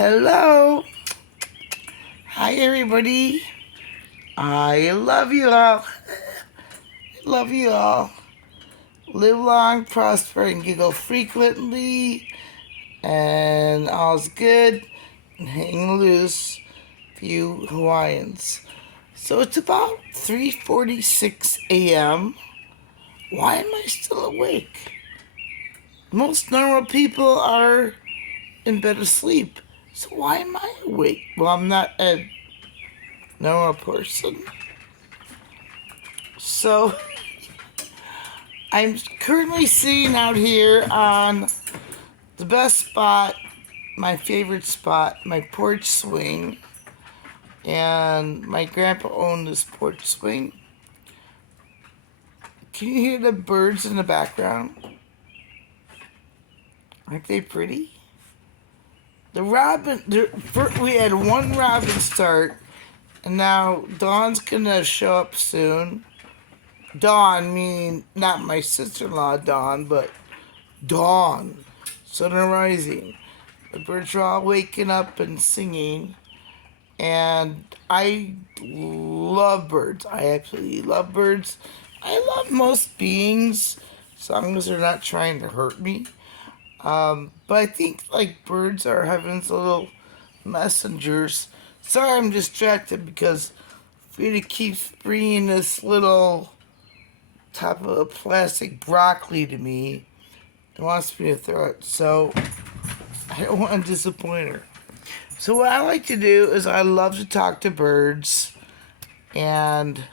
Hello. Hi, everybody. I love you all. Love you all. Live long, prosper, and giggle frequently. And all's good. And hang loose for you Hawaiians. So it's about 3:46 a.m. Why am I still awake? Most normal people are in bed asleep. So why am I awake? Well, I'm not a normal person. So I'm currently sitting out here on the best spot, my favorite spot, my porch swing. And my grandpa owned this porch swing. Can you hear the birds in the background? Aren't they pretty? We had one robin start, and now Dawn's gonna show up soon. Dawn, meaning not my sister-in-law Dawn, but Dawn, Sun Rising. The birds are all waking up and singing, and I love birds. I absolutely love birds. I love most beings, as long as they're not trying to hurt me. But I think like birds are heaven's little messengers. Sorry, I'm distracted because Frida keeps bringing this little type of plastic broccoli to me and wants me to throw it. So I don't want to disappoint her. So what I like to do is I love to talk to birds and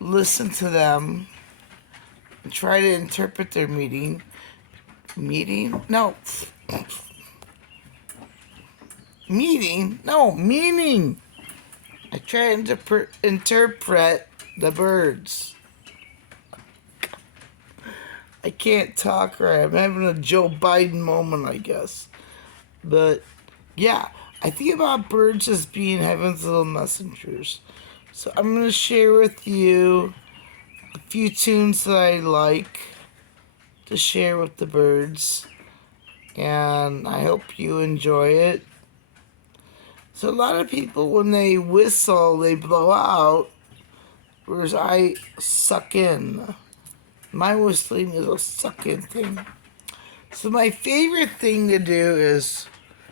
listen to them and try to interpret their meaning. No, meaning. I try to interpret the birds. I can't talk right. I'm having a Joe Biden moment, I guess. But yeah, I think about birds as being heaven's little messengers. So I'm going to share with you a few tunes that I like to share with the birds. And I hope you enjoy it. So a lot of people, when they whistle, they blow out, whereas I suck in. My whistling is a suck in thing. So my favorite thing to do is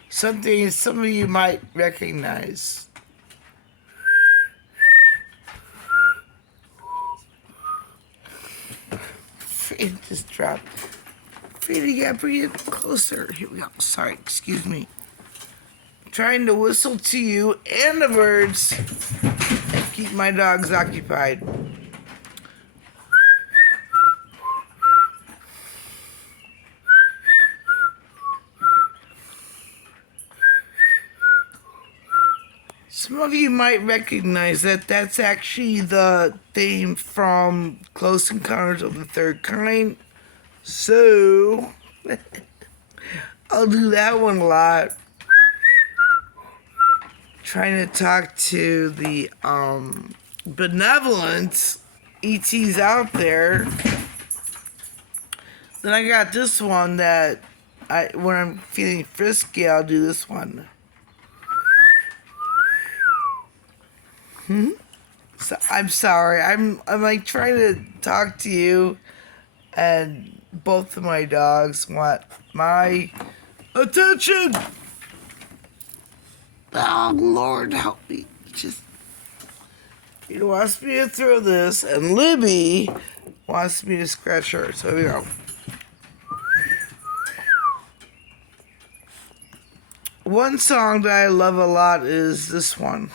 something some of you might recognize. It just dropped. Frida, you gotta bring it closer. Here we go. Sorry, excuse me. I'm trying to whistle to you and the birds and keep my dogs occupied. Some of you might recognize that that's actually the theme from Close Encounters of the Third Kind. So, I'll do that one a lot. Trying to talk to the benevolent ETs out there. Then I got this one that when I'm feeling frisky, I'll do this one. So, I'm sorry. I'm like trying to talk to you, and both of my dogs want my attention. Oh Lord, help me! Just he wants me to throw this, and Libby wants me to scratch her. So here we go. One song that I love a lot is this one.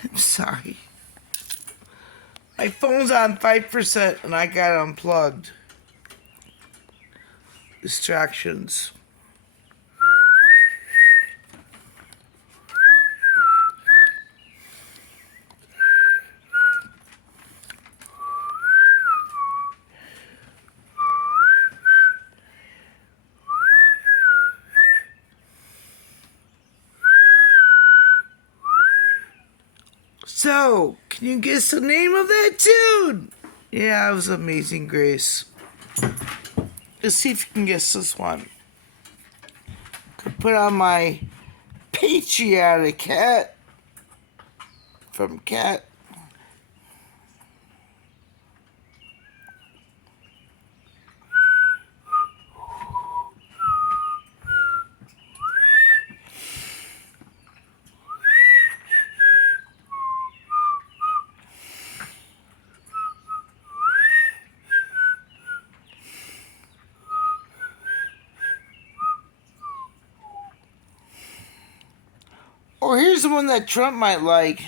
I'm sorry. My phone's on 5% and I got it unplugged. Distractions. So, can you guess the name of that tune? Yeah, it was Amazing Grace. Let's see if you can guess this one. Could put on my patriotic hat from Cat. Or here's the one that Trump might like.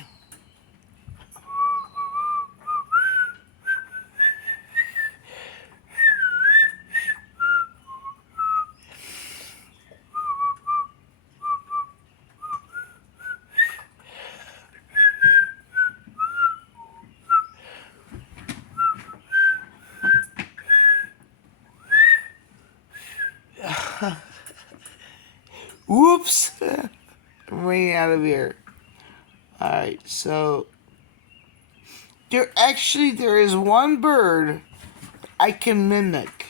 Whoops! I'm running out of here. Alright, so there is one bird I can mimic.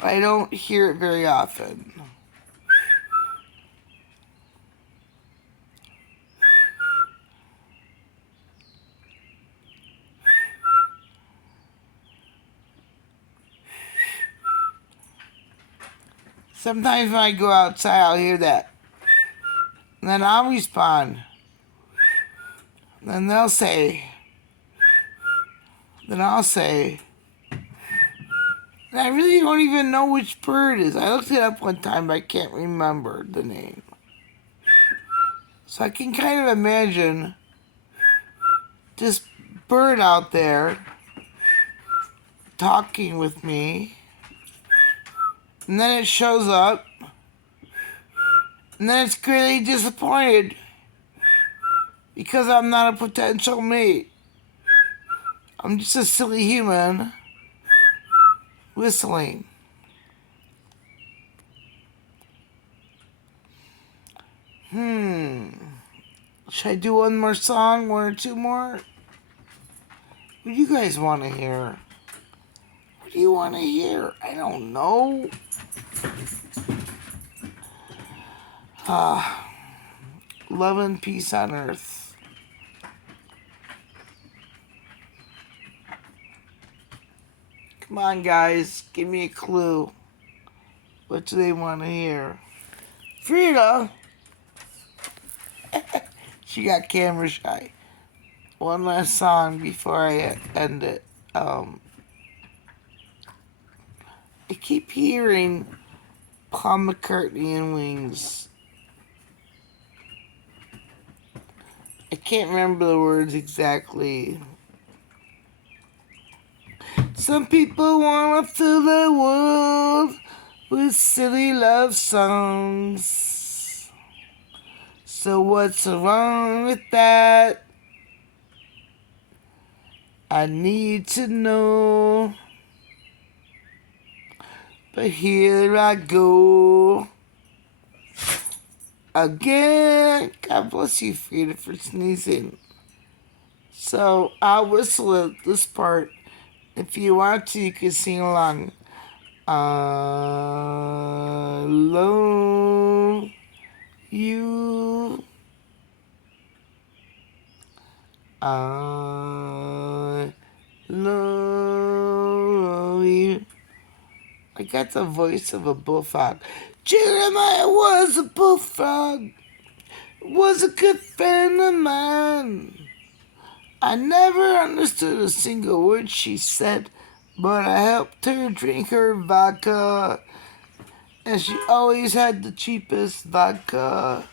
I don't hear it very often. Sometimes when I go outside, I'll hear that. And then I'll respond. Then they'll say. Then I'll say. And I really don't even know which bird it is. I looked it up one time, but I can't remember the name. So I can kind of imagine this bird out there talking with me. And then it shows up. And then it's greatly disappointed because I'm not a potential mate. I'm just a silly human whistling. Should I do one more song? One or two more? What do you guys want to hear? What do you want to hear? I don't know. Love and peace on earth. Come on, guys. Give me a clue. What do they want to hear? Frida! She got camera shy. One last song before I end it. I keep hearing Paul McCartney and Wings. I can't remember the words exactly. Some people wanna fill the world with silly love songs. So what's wrong with that? I need to know. But here I go again. God bless you, Frida, for sneezing. So I'll whistle at this part. If you want to, you can sing along. I love you. I love you. I got the voice of a bullfrog. Jeremiah was a bullfrog. Was a good friend of mine. I never understood a single word she said, but I helped her drink her vodka. And she always had the cheapest vodka,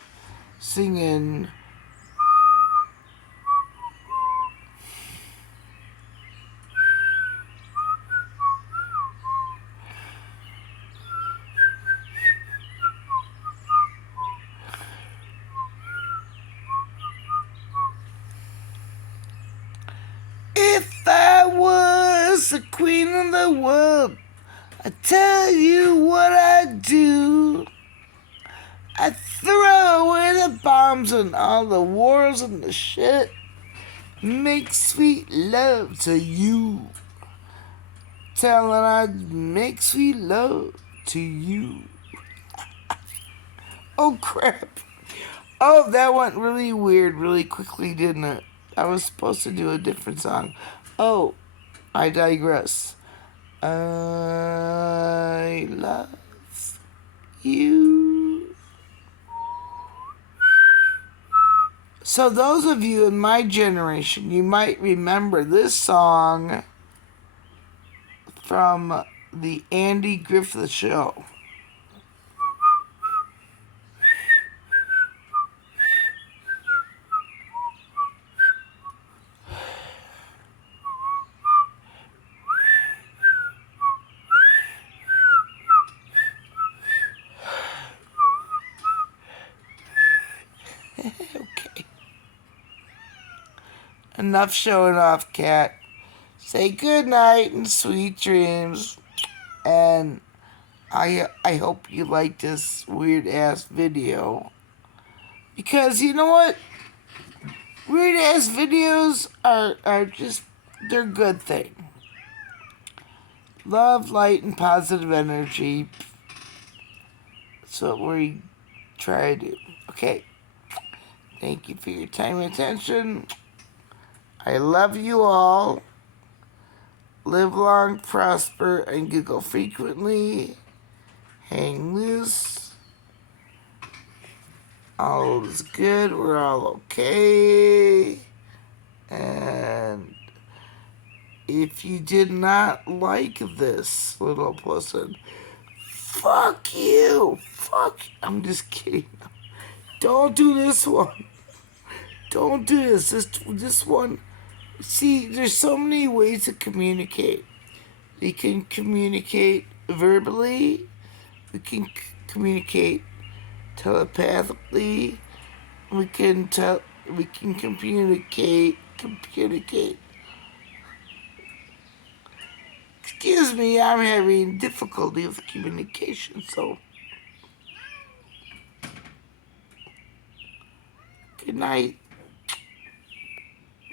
singing. If I was the queen of the world, I tell you what I'd do. I'd throw away the bombs and all the wars and the shit. Make sweet love to you. Telling I'd make sweet love to you. Oh crap. Oh, that went really weird really quickly, didn't it? I was supposed to do a different song. Oh, I digress. I love you. So those of you in my generation, you might remember this song from the Andy Griffith Show. Okay. Enough showing off, cat. Say good night and sweet dreams. And I hope you like this weird ass video. Because you know what? Weird ass videos are just, they're a good thing. Love, light, and positive energy. That's what we try to do. Okay. Thank you for your time and attention. I love you all. Live long, prosper, and giggle frequently. Hang loose. All is good. We're all okay. And if you did not like this little person, fuck you. Fuck. I'm just kidding. Don't do this one. Don't do this. This one. See, there's so many ways to communicate. We can communicate verbally. We can communicate telepathically. We can communicate. Excuse me, I'm having difficulty with communication, so good night.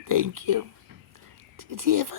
Thank you. Did he have